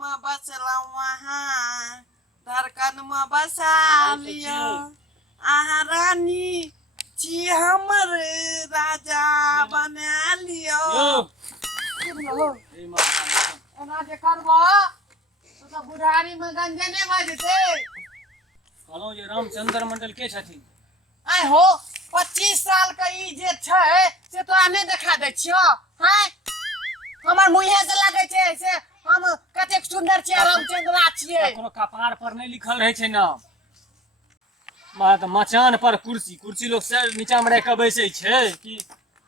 में बसला वहाँ धड़कन में बसा लिया आहा रानी छी हमर राजा बना लियो एना जे करबो तो बुढ़ारी में गंजे नहीं बजते कहलो जे रामचंद्र मंडल के छथिन आय हो 25 साल का ई जे छै से तो आने देखा दे छियो हैं हमर मुहे से लागे छै से हम कतेक सुंदर छियै रामचंद्रा छियै कोनो कपार पर नहीं लिखल रहे छै नाम मात मचान पर कुर्सी लोग से नीचा में रख के बैसे छै कि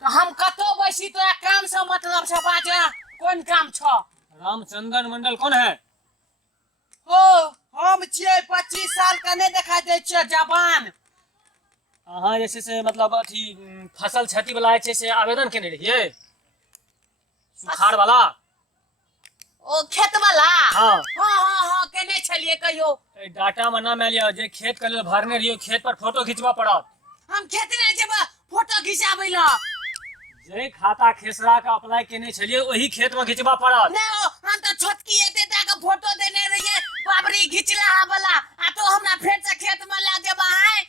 तो हम कतो बैसी तो काम से मतलब छै बाजा कोन काम छ रामचंद्र मंडल कौन है ओ हम छियै 25 साल का नहीं देखा दे छियै जवान अहाँ जैसे से मतलब अथी फसल क्षति वाला है से आवेदन केने रहिए सुखाड़ वाला ओ खेत वाला हाँ हां केने छलिए कहियो डाटा में नाम आलिया जे खेत के लेल भरने रहियो खेत पर फोटो खिंचवा पड़त हम खेत में जेब फोटो खिंचाबै ल जे खाता खेसरा का अप्लाई केने छलिए वही खेत में खिंचवा पड़त नहीं हम तो छोटकी एते का फोटो देने रहिए बाबरी घिचला वाला आ तो हमरा फेर से खेत में ला देबा है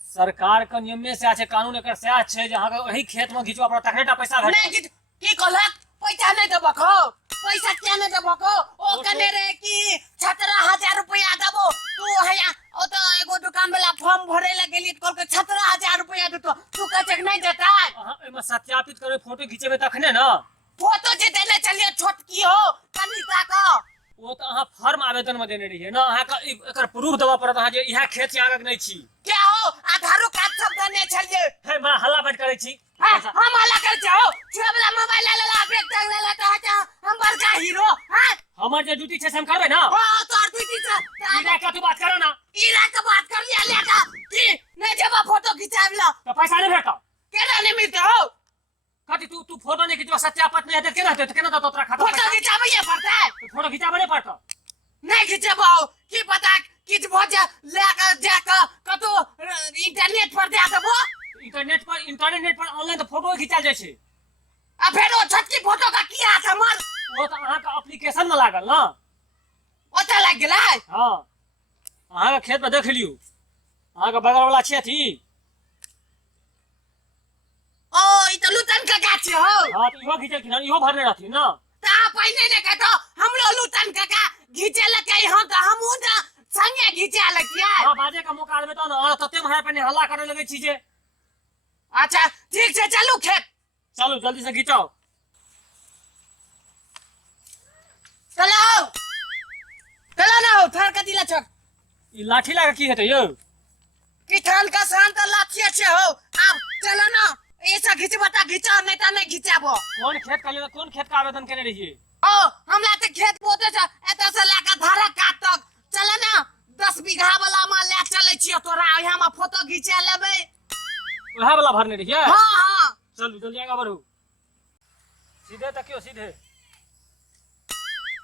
सरकार का नियम में से আছে कानून एकर से আছে जे अहाँ वही खेत में खिंचवा पड़त तखनेटा पैसा भेटत नहीं की कहलक पैसा नहीं देबो खो पैसा क्या नहीं देबो खो ओ कने रे कि 17000 रुपया देबो तू हैया ओ तो एगो दुकान वाला फॉर्म भरे ला गेली तो कहलक 17000 रुपया देतो तू कहे नहीं देता अहाँ एमे सत्यापित करबे फोटो खिंचेबे तखने ना फोटो जे देने चलिए छोटकी हो कनिका का वो तो अहाँ फॉर्म आवेदन में देने रहिए ना अहाँ का एकर प्रूफ देबा पड़त अहाँ जे इहा खेत से आगक नहीं छी क्या हो आधार कार्ड सब देने चलिए हे मैं हल्ला बैठ करे छी हम हल्ला कर जाओ छुआबला मोबाइल ले ला बैग टंग ले ला तो हम बड़का हीरो हां हमर जे ड्यूटी छै से हम करबे ना हां तो ड्यूटी से इरा का तू बात करो ना इरा के बात कर लिया लेका की नहीं जेबा फोटो खिंचाबला तो पैसा नहीं भेटत केना नहीं मिलते हो कथि तू फोटो नहीं खिंचवा सत्यापित नहीं हेतै केना हेतै तो केना तोरा खाता फोटो खिंचाबे पड़ता है तो फोटो खिंचाबे नहीं पड़त नहीं खिंचाबो की पता किछ भोज लेकर जाकर कतो इंटरनेट पर दे देबो इंटरनेट पर ऑनलाइन तो फोटो खिंचा जाय छै आ फेर ओ छटकी फोटो का किया समझ वो तो अहाँ का एप्लीकेशन में लागल ना ओता लग गेलै हां अहाँ के खेत में देख लियो अहाँ के बगल वाला छै थी ओ ई तो लुटन का गाछ हो हां तो इहो खिंचे कि ना इहो भरने रहथि ना ता पहिने ने कहतो हमरो लुटन का घिचे लके हम तो हमहु ना संगे घिचे लकिया हां बाजे का मौका देबे तो ना तते हमरा पे हल्ला करे लगे छी जे अच्छा ठीक से चलू खेत चलो जल्दी से खिंचाओ चलो चलो ना हो थार का दिला छक ई लाठी लगा की हेतै यो किसान का शान तो लाठी से हो अब चलो ना ऐसा घिचबता घिचा नहीं तो नहीं घिचाबो कौन खेत का आवेदन करे रहिए ओ हमरा ते खेत पोते छ एत से लेके धारा काट तक चलो ना 10 बीघा वाला में ले चले छियो तोरा यहां में फोटो घिचा लेबे वह वाला भरने रहिए हां हां चल जल्दी आगे बढ़ो सीधे तकियो सीधे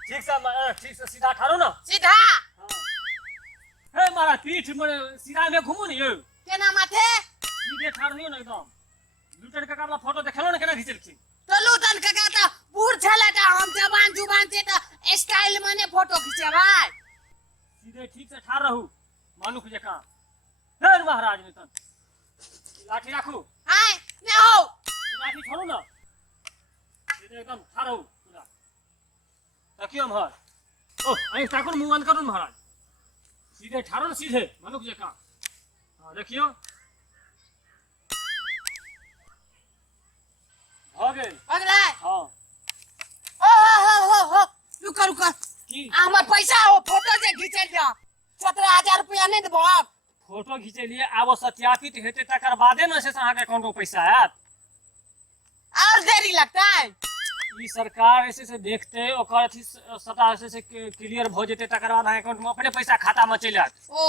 ठीक से सीधा ठाड़ो ना सीधा हे मारा पीठ में सीधा में घुमो नहीं यो केना माथे सीधे ठाड़ियो ना एकदम लुटन का वाला फोटो देखलो ना केना खींचल छी तो लुटन का त बूढ़ छले त हम जवान जुबान से त स्टाइल माने फोटो खींचे भाई सीधे ठीक से ठाड़ रहू मानुख जका हे महाराज ने तन लाठी राखू हाय ने हो लाठी छोड़ू ना सीधे एकदम ठाड़ रहू पूरा तकियो महाराज ओ आई ताकुन मुंह बंद करू महाराज सीधे ठाड़ो ना सीधे मानुख जका हां देखियो हो गए अगला हां हो रुक की हमर पैसा हो फोटो जे खींचे जा 17000 रुपया नहीं देबो फोटो खींचे लिए आब सत्यापित हेते तकर बादे न से अहाँ के अकाउंट में पैसा आयत और देरी लगता है ई सरकार ऐसे से देखते ओकर अथी सता से क्लियर भ जेते तकर बाद अहाँ अकाउंट में अपने पैसा खाता में चल आत ओ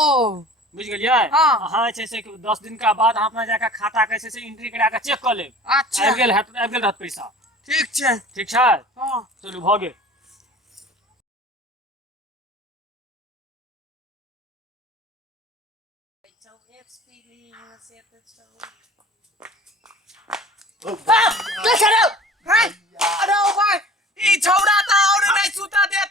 बुझ गेलिए हां अहाँ छै से 10 दिन का बाद अहाँ अपना जाके खाता कैसे से एंट्री करा के चेक कर ले अच्छा आबि गेल रहत पैसा ठीक छै हां चलू भ गेल अरे भाई ई छौरा त और नहीं सुता दे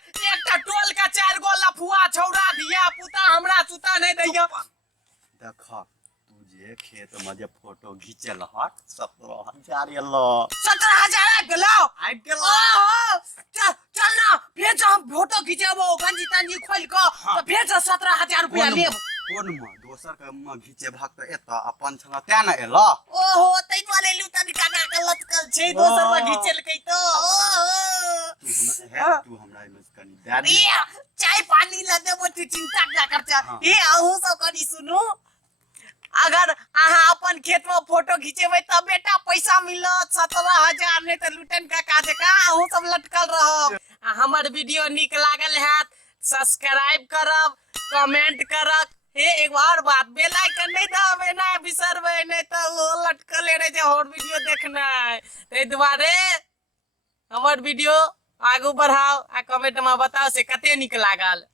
खेत में जे फोटो घिचल हट 17,000 एलो 17,000 आबि गेलो आबि गेलो ओहो चल चल ना फेर से हम फोटो खिचेबो गंजी तंजी खोल के तो फेर से 17,000 रुपया लेब कोन में दोसर के में घिचे भाग त एता अपन छला ते न एलो ओहो तै दुआरे लुटन काका के लटकल छै दोसर में घिचेलकै तो ओहो तू हमरा एमे कनी दे दे ये चाय पानी ला देबो तू चिंता क्या करछा ये अहू सब कनी सुनू अगर अहाँ अपन खेत में फोटो खिचेबै त बेटा पैसा मिलत 17,000 नहीं तो लुटन काका जका अहू सब लटकल रहब हमर वीडियो निक लागल हैत सब्सक्राइब करब कमेंट करब हे एक बार बात बेल आइकन नहीं दबावे ना बिसरबै नहीं तो वो लटकल रहे जे और वीडियो देखना तै दुआरे हमर वीडियो आगू बढ़ाओ आ कमेंट में बताओ से कते निक लागल।